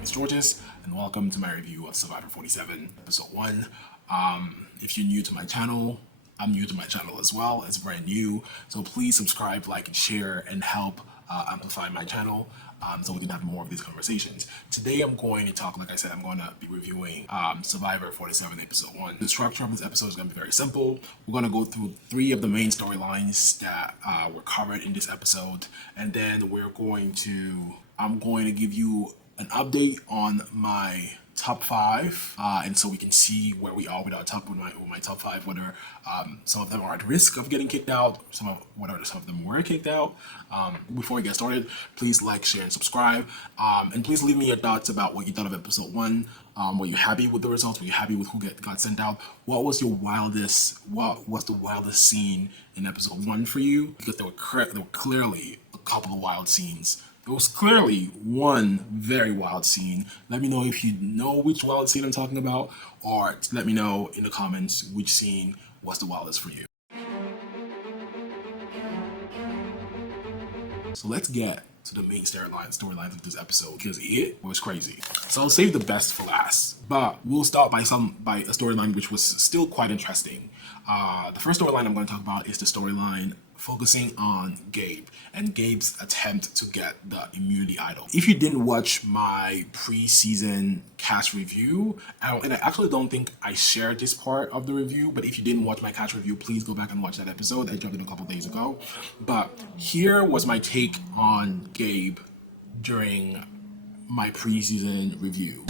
name is Georges, and welcome to my review of Survivor 47, Episode 1. If you're new to my channel, I'm new to my channel as well. It's brand new, so please subscribe, like, and share, and help amplify my channel so we can have more of these conversations. Today I'm going to talk, like I said, I'm going to be reviewing Survivor 47, Episode 1. The structure of this episode is going to be very simple. We're going to go through 3 of the main storylines that were covered in this episode, and then I'm going to give you an update on my top 5, and so we can see where we are with my top 5, whether some of them are at risk of getting kicked out, whether some of them were kicked out. Before we get started, please like, share, and subscribe, and please leave me your thoughts about what you thought of episode 1. Were you happy with the results? Were you happy with who got sent out? What was the wildest scene in episode 1 for you? Because there were clearly a couple of wild scenes. There was clearly one very wild scene. Let me know if you know which wild scene I'm talking about, or let me know in the comments which scene was the wildest for you. So let's get to the main storylines of this episode, because it was crazy. So I'll save the best for last, but we'll start by a storyline which was still quite interesting. The first storyline I'm going to talk about is the storyline focusing on Gabe and Gabe's attempt to get the immunity idol. If you didn't watch my pre-season cast review, and I actually don't think I shared this part of the review, but if you didn't watch my cast review, please go back and watch that episode. I dropped it a couple days ago. But here was my take on Gabe during my pre-season review.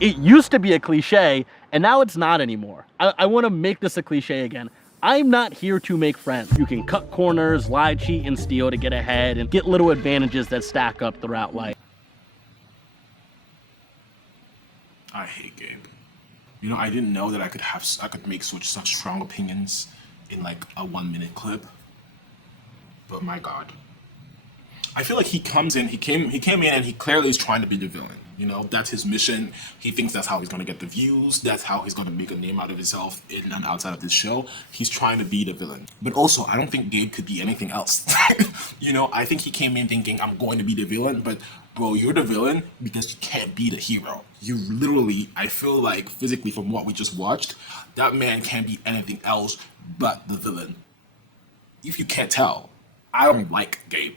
It used to be a cliche, and now it's not anymore. I want to make this a cliche again. I'm not here to make friends. You can cut corners, lie, cheat, and steal to get ahead and get little advantages that stack up throughout life. I hate Gabe. You know, I didn't know that I could make such strong opinions in like a 1-minute clip. But my God. I feel like he came in and he clearly is trying to be the villain. You know, that's his mission. He thinks that's how he's going to get the views. That's how he's going to make a name out of himself in and outside of this show. He's trying to be the villain. But also, I don't think Gabe could be anything else. You know, I think he came in thinking, I'm going to be the villain. But, bro, you're the villain because you can't be the hero. You literally, I feel like physically from what we just watched, that man can't be anything else but the villain. If you can't tell, I don't like Gabe.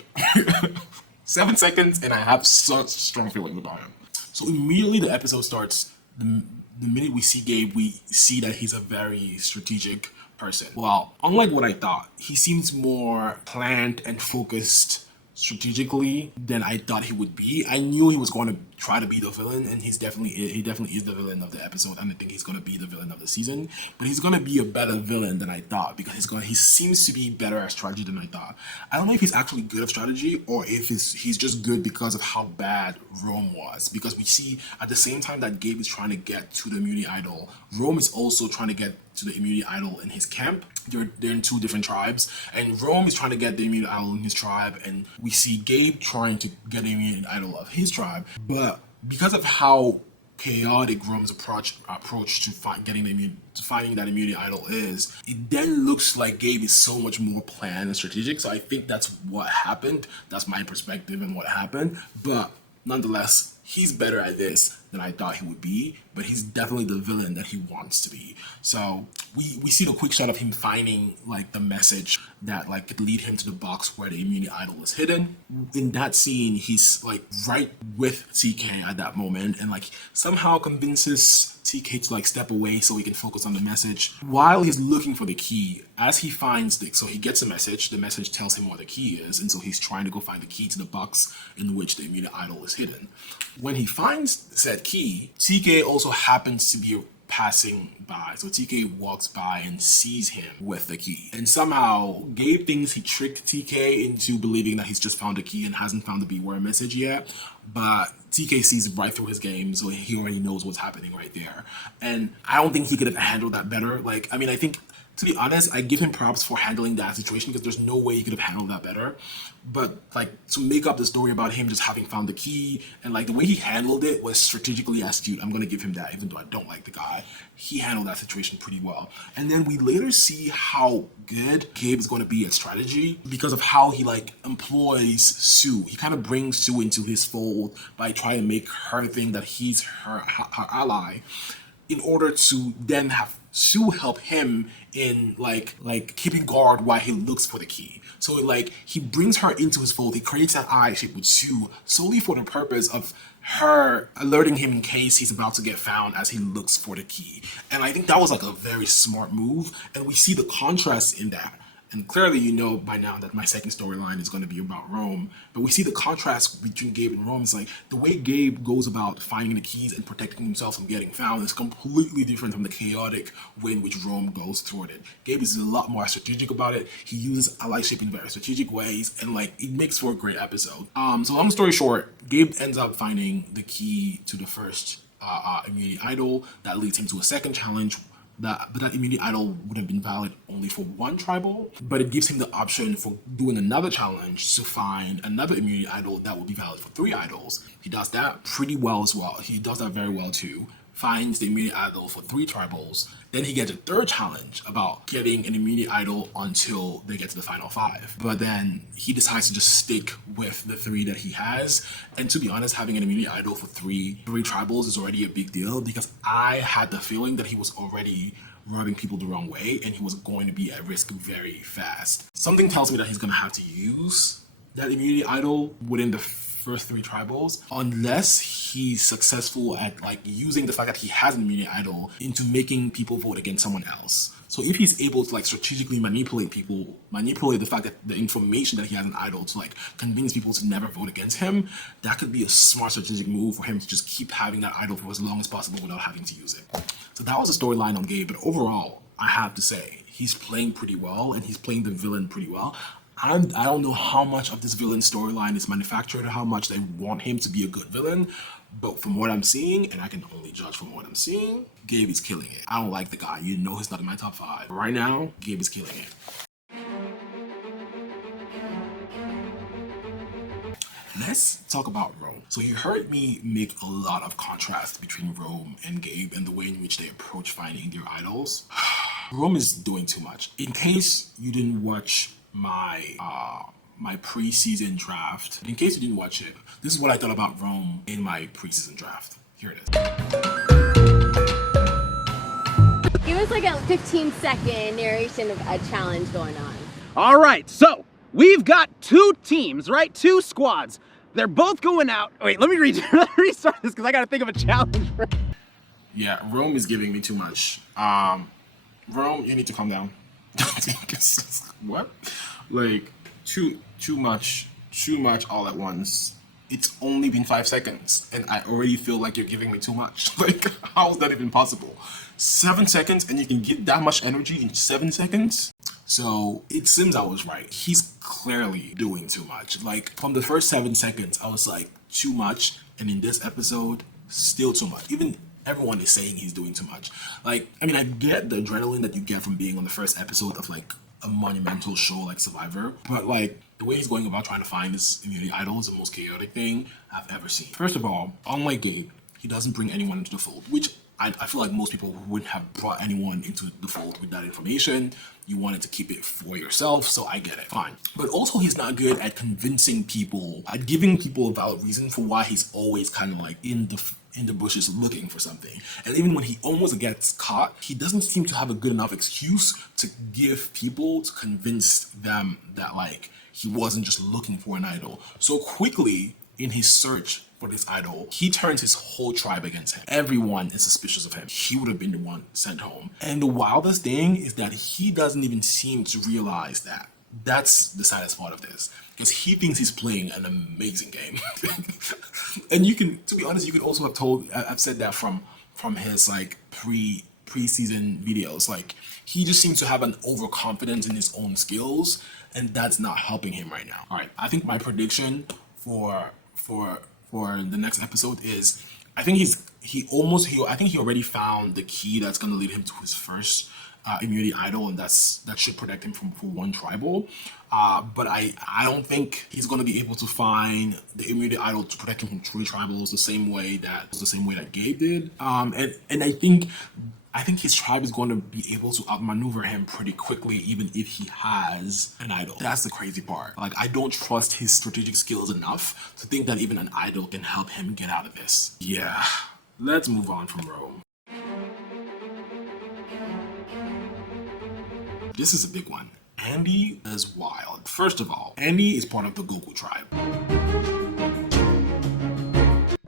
7 seconds and I have such strong feelings about him. So immediately the episode starts, the minute we see Gabe, we see that he's a very strategic person. Well, unlike what I thought, he seems more planned and focused strategically than I thought he would be. I knew he was going to try to be the villain, and he definitely is the villain of the episode, and I think he's going to be the villain of the season. But he's going to be a better villain than I thought, because he seems to be better at strategy than I thought. I don't know if he's actually good at strategy or if he's just good because of how bad Rome was. Because we see at the same time that Gabe is trying to get to the immunity idol, Rome is also trying to get to the immunity idol in his camp. They're in 2 different tribes, and Rome is trying to get the immunity idol in his tribe, and we see Gabe trying to get the immunity idol of his tribe. But because of how chaotic Rome's approach to finding that immunity idol is, it then looks like Gabe is so much more planned and strategic. So I think that's what happened. That's my perspective and what happened. But nonetheless, he's better at this than I thought he would be, but he's definitely the villain that he wants to be. So we see the quick shot of him finding like the message that like could lead him to the box where the immunity idol is hidden. In that scene, he's like right with TK at that moment and like somehow convinces TK to like step away so he can focus on the message while he's looking for the key. As he finds so he gets the message tells him what the key is, and so he's trying to go find the key to the box in which the immunity idol is hidden. When he finds said key, TK also happens to be passing by. So TK walks by and sees him with the key. And somehow Gabe thinks he tricked TK into believing that he's just found a key and hasn't found the beware message yet. But TK sees right through his game, so he already knows what's happening right there. And I don't think he could have handled that better. Like, I mean, I think To be honest, I give him props for handling that situation because there's no way he could have handled that better. But like to make up the story about him just having found the key and like the way he handled it was strategically astute. I'm gonna give him that, even though I don't like the guy. He handled that situation pretty well. And then we later see how good Gabe is going to be at strategy because of how he like employs Sue. He kind of brings Sue into his fold by trying to make her think that he's her ally, in order to then have Sue help him in like keeping guard while he looks for the key. So like he brings her into his fold. He creates that eye shape with Sue solely for the purpose of her alerting him in case he's about to get found as he looks for the key. And I think that was like a very smart move. And we see the contrast in that. And clearly, you know by now that my second storyline is going to be about Rome. But we see the contrast between Gabe and Rome. It's like the way Gabe goes about finding the keys and protecting himself from getting found is completely different from the chaotic way in which Rome goes toward it. Gabe is a lot more strategic about it. He uses ally shape in very strategic ways, and like it makes for a great episode. So long story short, Gabe ends up finding the key to the first immunity idol that leads him to a second challenge. But that immunity idol would have been valid only for one tribal, but it gives him the option for doing another challenge to find another immunity idol that would be valid for 3 idols. He does that pretty well as well. He does that very well too. Finds the immunity idol for 3 tribals. Then he gets a third challenge about getting an immunity idol until they get to the final 5. But then he decides to just stick with the 3 that he has. And to be honest, having an immunity idol for three tribals is already a big deal because I had the feeling that he was already rubbing people the wrong way and he was going to be at risk very fast. Something tells me that he's going to have to use that immunity idol within the first 3 tribals unless he's successful at like using the fact that he has an immunity idol into making people vote against someone else. So if he's able to like strategically manipulate people, manipulate the fact that the information that he has an idol to like convince people to never vote against him, that could be a smart strategic move for him to just keep having that idol for as long as possible without having to use it. So that was the storyline on Gabe, but overall, I have to say, he's playing pretty well and he's playing the villain pretty well. I don't know how much of this villain storyline is manufactured or how much they want him to be a good villain, but from what I'm seeing, and I can only judge from what I'm seeing, Gabe is killing it. I don't like the guy. You know he's not in my top 5. Right now, Gabe is killing it. Let's talk about Rome. So you heard me make a lot of contrast between Rome and Gabe and the way in which they approach finding their idols. Rome is doing too much. In case you didn't watch my preseason draft. In case you didn't watch it, this is what I thought about Rome in my preseason draft. Here it is. Give us like a 15-second narration of a challenge going on. All right, so we've got 2 teams, right? 2 squads. They're both going out. Wait, let me restart this because I got to think of a challenge. Yeah, Rome is giving me too much. Rome, you need to calm down. What? Like too much all at once. It's only been 5 seconds and I already feel like you're giving me too much. Like, how is that even possible? 7 seconds and you can get that much energy in 7 seconds? So it seems I was right. He's clearly doing too much. Like from the first 7 seconds, I was like too much. And in this episode, still too much. Even everyone is saying he's doing too much. Like, I mean, I get the adrenaline that you get from being on the first episode of like a monumental show like Survivor, but like the way he's going about trying to find this immunity idol is the most chaotic thing I've ever seen. First of all, unlike Gabe, he doesn't bring anyone into the fold, which I feel like most people wouldn't have brought anyone into the fold with that information. You wanted to keep it for yourself, so I get it, fine. But also he's not good at convincing people, at giving people a valid reason for why he's always kind of like in the bushes looking for something. And even when he almost gets caught, he doesn't seem to have a good enough excuse to give people to convince them that like he wasn't just looking for an idol. So quickly in his search for this idol, he turns his whole tribe against him. Everyone is suspicious of him. He would have been the one sent home. And the wildest thing is that he doesn't even seem to realize that. That's the saddest part of this, because he thinks he's playing an amazing game. And you can, to be honest, you could also have told, I've said that from his like preseason videos. Like he just seems to have an overconfidence in his own skills, and that's not helping him right now. All right, I think my prediction for the next episode is, I think he already found the key that's gonna lead him to his first immunity idol, and that should protect him from one tribal. But I don't think he's going to be able to find the immunity idol to protect him from 3 tribals the same way that Gabe did. And I think his tribe is going to be able to outmaneuver him pretty quickly, even if he has an idol. That's the crazy part. Like, I don't trust his strategic skills enough to think that even an idol can help him get out of this. Yeah, let's move on from Rome. This is a big one. Andy is wild. First of all, Andy is part of the Goku tribe.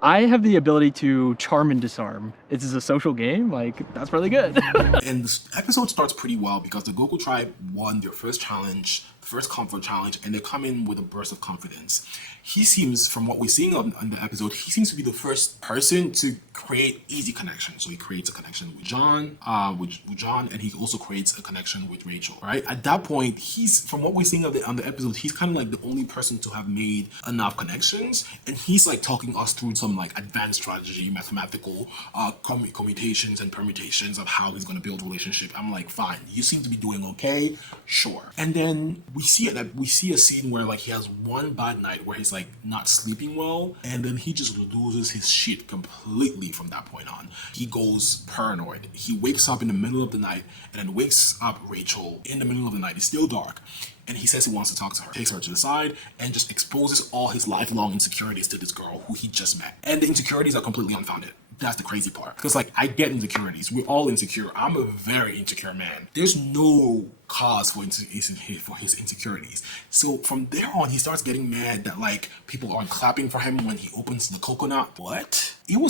I have the ability to charm and disarm. This is a social game, like, that's really good. And this episode starts pretty well because the Goku tribe won their first challenge, first comfort challenge, and they come in with a burst of confidence. He seems, from what we're seeing on the episode, he seems to be the first person to create easy connections. So he creates a connection with John, and he also creates a connection with Rachel, right? At that point, from what we're seeing on the episode, he's kind of like the only person to have made enough connections, and he's like talking us through some like advanced strategy, mathematical commutations and permutations of how he's going to build a relationship. I'm like, fine, you seem to be doing okay, sure. And then we see a scene where like he has one bad night where he's like not sleeping well, and then he just loses his shit completely from that point on. He goes paranoid. He wakes up in the middle of the night and then wakes up Rachel in the middle of the night. It's still dark. And he says he wants to talk to her, takes her to the side, and just exposes all his lifelong insecurities to this girl who he just met. And the insecurities are completely unfounded. That's the crazy part. Because like, I get insecurities. We're all insecure. I'm a very insecure man. There's no cause for his insecurities. So from there on, he starts getting mad that like people aren't clapping for him when he opens the coconut. What? From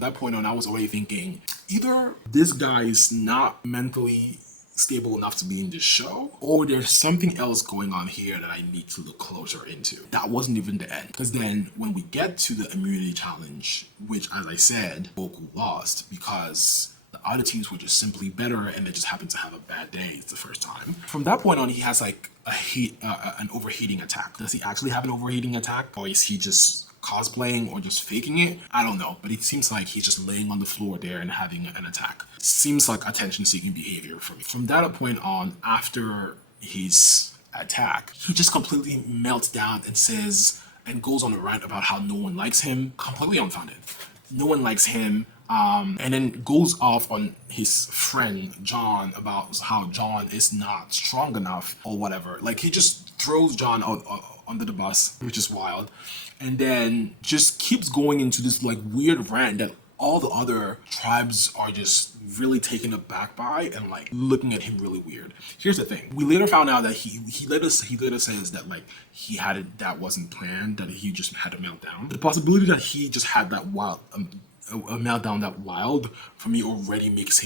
that point on, I was already thinking, either this guy is not mentally stable enough to be in this show, or there's something else going on here that I need to look closer into. That wasn't even the end, because then when we get to the immunity challenge, which, as I said, Goku lost because the other teams were just simply better and they just happened to have a bad day. It's the first time. From that point on, he has like an overheating attack. Does he actually have an overheating attack, or is he just cosplaying or just faking it? I don't know, but it seems like he's just laying on the floor there and having an attack. Seems like attention-seeking behavior for me. From that point on, after his attack, he just completely melts down and says and goes on a rant about how no one likes him, completely unfounded. No one likes him. And then goes off on his friend John about how John is not strong enough or whatever. Like, he just throws John out under the bus, which is wild. And then just keeps going into this like weird rant that all the other tribes are just really taken aback by and like looking at him really weird. Here's the thing. We later found out that he later says that like that wasn't planned, that he just had a meltdown. The possibility that he just had that wild a meltdown that wild for me already makes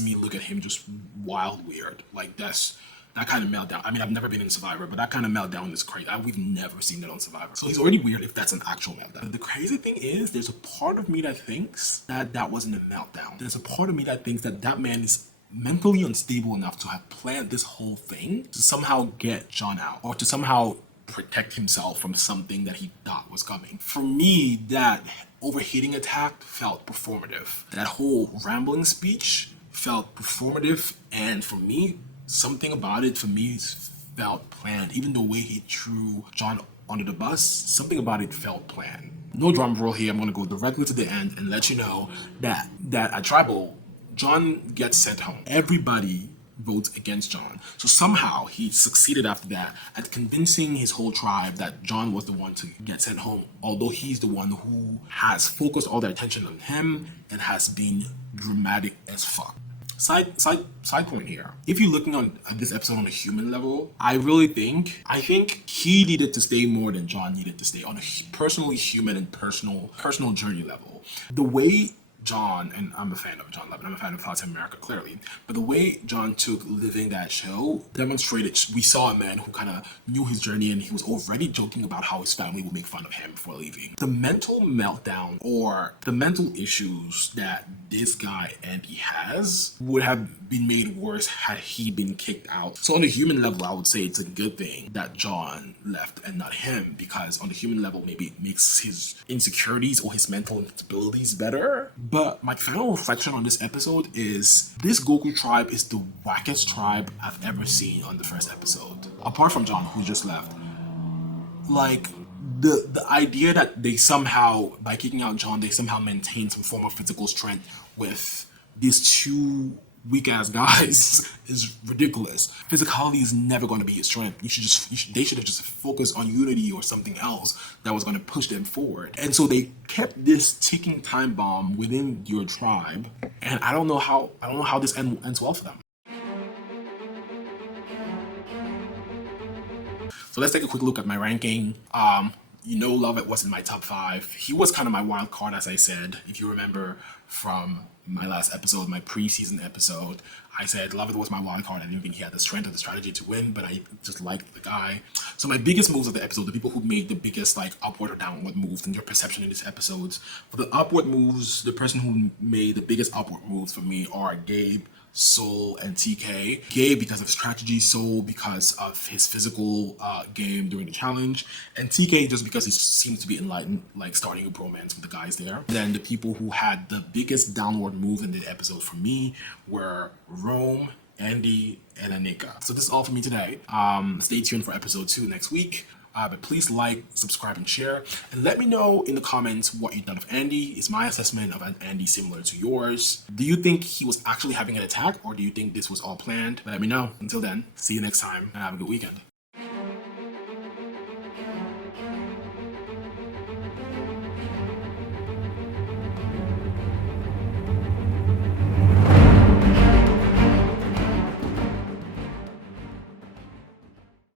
me look at him just wild weird. Like, that kind of meltdown. I mean, I've never been in Survivor, but that kind of meltdown is crazy. We've never seen that on Survivor. So he's already weird if that's an actual meltdown. The crazy thing is, there's a part of me that thinks that wasn't a meltdown. There's a part of me that thinks that man is mentally unstable enough to have planned this whole thing to somehow get John out, or to somehow protect himself from something that he thought was coming. For me, that overheating attack felt performative. That whole rambling speech felt performative, and for me, something about it felt planned. Even the way he threw John under the bus, something about it felt planned. No drum roll here. I'm gonna go directly to the end and let you know that at Tribal, John gets sent home. Everybody votes against John. So somehow he succeeded after that at convincing his whole tribe that John was the one to get sent home, although he's the one who has focused all their attention on him and has been dramatic as fuck. Side point here. If you're looking at this episode on a human level, I think he needed to stay more than John needed to stay on a personally human and personal journey level. The way John, and I'm a fan of John Levin, I'm a fan of Thoughts in America, clearly, but the way John took living that show demonstrated, we saw a man who kind of knew his journey, and he was already joking about how his family would make fun of him for leaving. The mental meltdown or the mental issues that this guy Andy has would have been made worse had he been kicked out. So on the human level, I would say it's a good thing that John left and not him, because on the human level, maybe it makes his insecurities or his mental instabilities better. But But my final reflection on this episode is this Goku tribe is the wackest tribe I've ever seen on the first episode. Apart from John, who just left. Like, the idea that they somehow, by kicking out John, they somehow maintain some form of physical strength with these two weak-ass guys is ridiculous. Physicality is never going to be his strength. They should have just focused on unity or something else that was going to push them forward. And so they kept this ticking time bomb within your tribe, and I don't know how this ends well for them. So let's take a quick look at my ranking. Lovett was in my top 5. He was kind of my wild card, as I said. If you remember from my last episode, my preseason episode, I said Lovett was my wild card. I didn't think he had the strength or the strategy to win, but I just liked the guy. So my biggest moves of the episode, the people who made the biggest upward or downward moves in your perception in these episodes. For the upward moves, the person who made the biggest upward moves for me are Gabe, Soul, and TK. Gabe because of strategy, Soul because of his physical game during the challenge, and TK just because he seems to be enlightened, starting a bromance with the guys there. Then the people who had the biggest downward move in the episode for me were Rome, Andy, and Anika. So this is all for me today. Stay tuned for episode 2 next week. But please like, subscribe, and share. And let me know in the comments what you thought of Andy. Is my assessment of Andy similar to yours? Do you think he was actually having an attack, or do you think this was all planned? Let me know. Until then, see you next time, and have a good weekend.